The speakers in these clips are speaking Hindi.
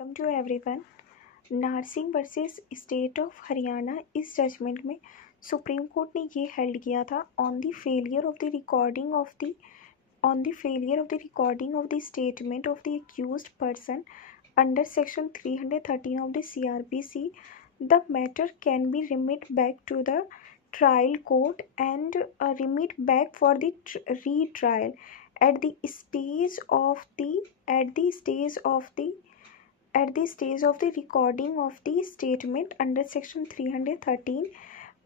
Welcome to everyone. Narsingh versus state of Haryana, इस जजमेंट में सुप्रीम कोर्ट ने ये हेल्ड किया था on the failure of the recording of the statement of the accused person under section 313 of the CRPC. The matter can be remit back to the trial court and remit back for the retrial at the stage of the recording of the statement under section 313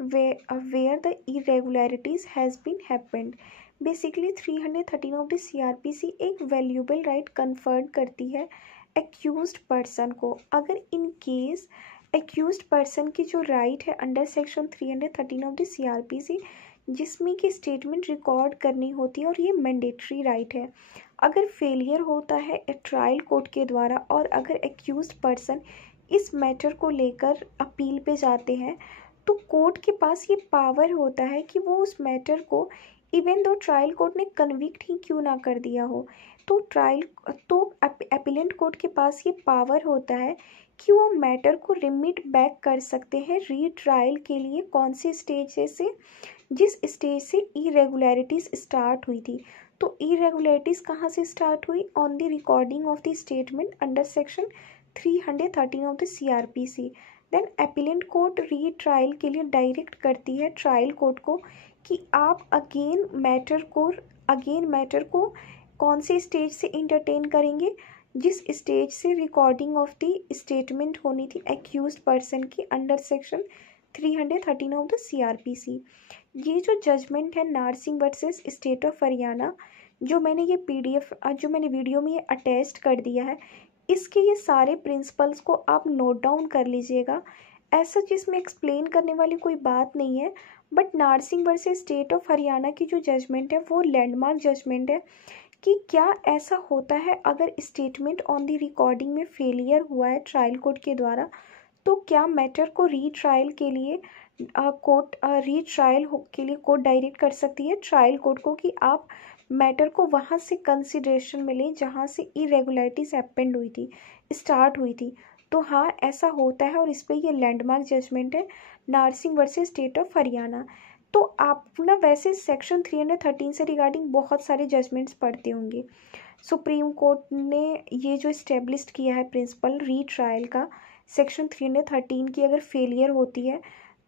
where the irregularities has been happened. Basically 313 of the CRPC एक valuable right conferred करती है accused person को। अगर in case accused person की जो right है under section 313 of the CRPC, जिसमें कि स्टेटमेंट रिकॉर्ड करनी होती है और ये मैंडेटरी राइट है, अगर फेलियर होता है ट्रायल कोर्ट के द्वारा और अगर एक्यूज्ड पर्सन इस मैटर को लेकर अपील पे जाते हैं तो कोर्ट के पास ये पावर होता है कि वो उस मैटर को इवन दो ट्रायल कोर्ट ने कन्विक्ट ही क्यों ना कर दिया हो तो अपीलेंट कोर्ट के पास ये पावर होता है कि वो मैटर को रिमिट बैक कर सकते हैं रीट्रायल के लिए। कौन से स्टेज से? जिस स्टेज से इरेगुलरिटीज़ स्टार्ट हुई थी। तो इरेगुलरिटीज़ कहाँ से स्टार्ट हुई? On the recording of the statement under section 313 of the CRPC। Then appellate court retrial के लिए डायरेक्ट करती है ट्रायल कोर्ट को कि आप अगेन मैटर को कौन से स्टेज से इंटरटेन करेंगे? जिस स्टेज से रिकॉर्डिंग ऑफ द स्टेटमेंट होनी थी एक्यूज्ड पर्सन की under section 313 of the CRPC। ये जो जजमेंट है नारसिंह वर्सेस स्टेट ऑफ हरियाणा, जो मैंने वीडियो में ये अटैच्ड कर दिया है, इसके ये सारे प्रिंसिपल्स को आप नोट डाउन कर लीजिएगा। ऐसा जिसमें एक्सप्लेन करने वाली कोई बात नहीं है, but Narsingh versus state of Haryana की जो जजमेंट है वो लैंडमार्क जजमेंट है कि क्या ऐसा होता है अगर स्टेटमेंट ऑन द रिकॉर्डिंग में फेलियर हुआ है ट्रायल कोर्ट के द्वारा, तो क्या मैटर को रीट्रायल के लिए कोर्ट डायरेक्ट कर सकती है ट्रायल कोर्ट को कि आप मैटर को वहाँ से कंसिडरेशन में लें जहाँ से इरेगुलरिटीज स्टार्ट हुई थी। तो हाँ, ऐसा होता है और इस पर ये लैंडमार्क जजमेंट है नारसिंह वर्सेस स्टेट ऑफ हरियाणा। तो आप ना वैसे सेक्शन 313 से रिगार्डिंग बहुत सारे जजमेंट्स पढ़ते होंगे। सुप्रीम कोर्ट ने ये जो इस्टेब्लिश किया है प्रिंसिपल रीट्रायल का, सेक्शन 313 की अगर फेलियर होती है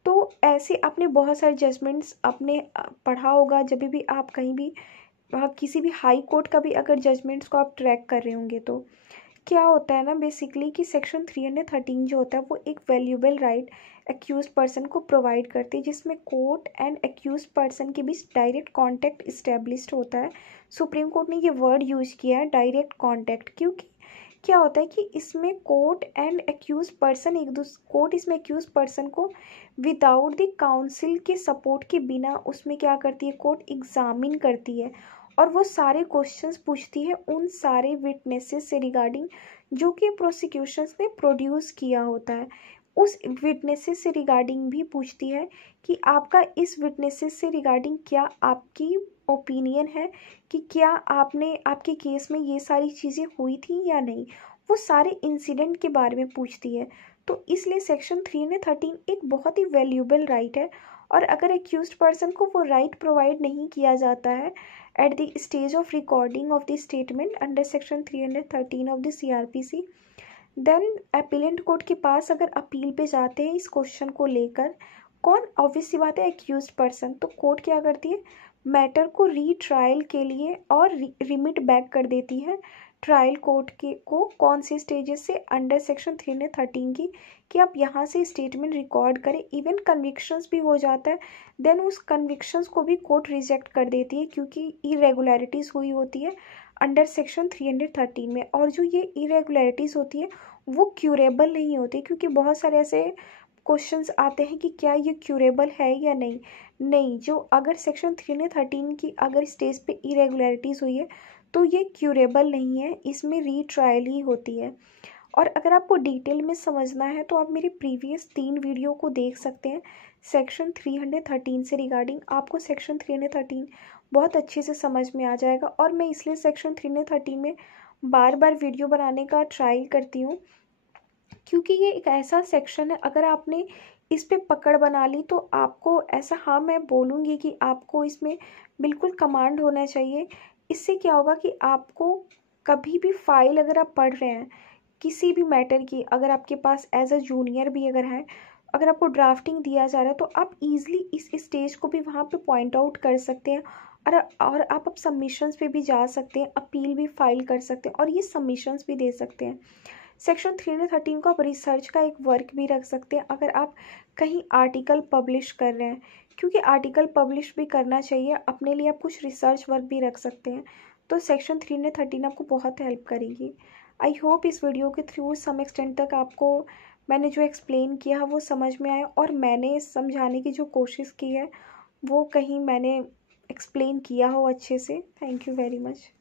तो ऐसे आपने बहुत सारे जजमेंट्स आपने पढ़ा होगा। जब भी आप कहीं भी किसी भी हाई कोर्ट का भी अगर जजमेंट्स को आप ट्रैक कर रहे होंगे तो क्या होता है ना, बेसिकली कि सेक्शन 313 जो होता है वो एक वैल्यूएबल राइट एक्यूज्ड पर्सन को प्रोवाइड करती है, जिसमें कोर्ट एंड एक्यूज्ड पर्सन के बीच डायरेक्ट कांटेक्ट इस्टेब्लिश्ड होता है। सुप्रीम कोर्ट ने ये वर्ड यूज किया है डायरेक्ट कांटेक्ट, क्योंकि क्या होता है कि इसमें कोर्ट इसमें एक्यूज पर्सन को विदाउट द काउंसिल के सपोर्ट के बिना उसमें क्या करती है, कोर्ट एग्जामिन करती है और वो सारे क्वेश्चंस पूछती है उन सारे विटनेसेस से रिगार्डिंग जो कि प्रोसिक्यूशंस ने प्रोड्यूस किया होता है। उस विटनेसेस से रिगार्डिंग भी पूछती है कि आपका इस विटनेसेस से रिगार्डिंग क्या आपकी ओपिनियन है कि क्या आपके केस में ये सारी चीज़ें हुई थी या नहीं। वो सारे इंसिडेंट के बारे में पूछती है। तो इसलिए सेक्शन 313 एक बहुत ही वैल्यूएबल राइट है और अगर एक्यूज्ड पर्सन को वो राइट प्रोवाइड नहीं किया जाता है at the stage of recording of the statement under section 313 of the CRPC, then appellate court के पास अगर अपील पे जाते हैं इस क्वेश्चन को लेकर, कौन? ऑब्वियस सी बात है एक्यूज्ड पर्सन। तो कोर्ट क्या करती है, मैटर को रीट्रायल के लिए और रिमिट बैक कर देती है ट्रायल कोर्ट को कौन से स्टेजेस से, अंडर सेक्शन 313 की, कि आप यहाँ से स्टेटमेंट रिकॉर्ड करें। इवन कन्विक्शंस भी हो जाता है, देन उस कन्विक्शंस को भी कोर्ट रिजेक्ट कर देती है क्योंकि इरेगुलरिटीज़ हुई होती है अंडर सेक्शन 313 में। और जो ये इरेगुलरिटीज़ होती है वो क्यूरेबल नहीं होती, क्योंकि बहुत सारे ऐसे क्वेश्चंस आते हैं कि क्या ये क्यूरेबल है या नहीं। जो अगर सेक्शन 313 की अगर स्टेज पे इरेगुलरिटीज़ हुई है तो ये क्यूरेबल नहीं है, इसमें रीट्रायल ही होती है। और अगर आपको डिटेल में समझना है तो आप मेरे प्रीवियस 3 वीडियो को देख सकते हैं सेक्शन 313 से रिगार्डिंग। आपको सेक्शन 313 बहुत अच्छे से समझ में आ जाएगा और मैं इसलिए सेक्शन 313 में बार बार वीडियो बनाने का ट्राई करती हूँ क्योंकि ये एक ऐसा सेक्शन है, अगर आपने इस पे पकड़ बना ली तो आपको ऐसा, हाँ मैं बोलूँगी कि आपको इसमें बिल्कुल कमांड होना चाहिए। इससे क्या होगा कि आपको कभी भी फाइल अगर आप पढ़ रहे हैं किसी भी मैटर की, अगर आपके पास एज अ जूनियर भी अगर है, अगर आपको ड्राफ्टिंग दिया जा रहा है तो आप इजीली इस स्टेज को भी वहाँ पे पॉइंट आउट कर सकते हैं। और आप अब सबमिशंस पे भी जा सकते हैं, अपील भी फाइल कर सकते हैं और ये सबमिशंस भी दे सकते हैं। सेक्शन 313 को आप रिसर्च का एक वर्क भी रख सकते हैं अगर आप कहीं आर्टिकल पब्लिश कर रहे हैं, क्योंकि आर्टिकल पब्लिश भी करना चाहिए, अपने लिए आप कुछ रिसर्च वर्क भी रख सकते हैं। तो सेक्शन 313 आपको बहुत हेल्प करेगी। आई होप इस वीडियो के थ्रू सम एक्सटेंट तक आपको मैंने जो एक्सप्लेन किया वो समझ में आया और मैंने समझाने की जो कोशिश की है वो कहीं मैंने एक्सप्लेन किया हो अच्छे से। Thank you very much.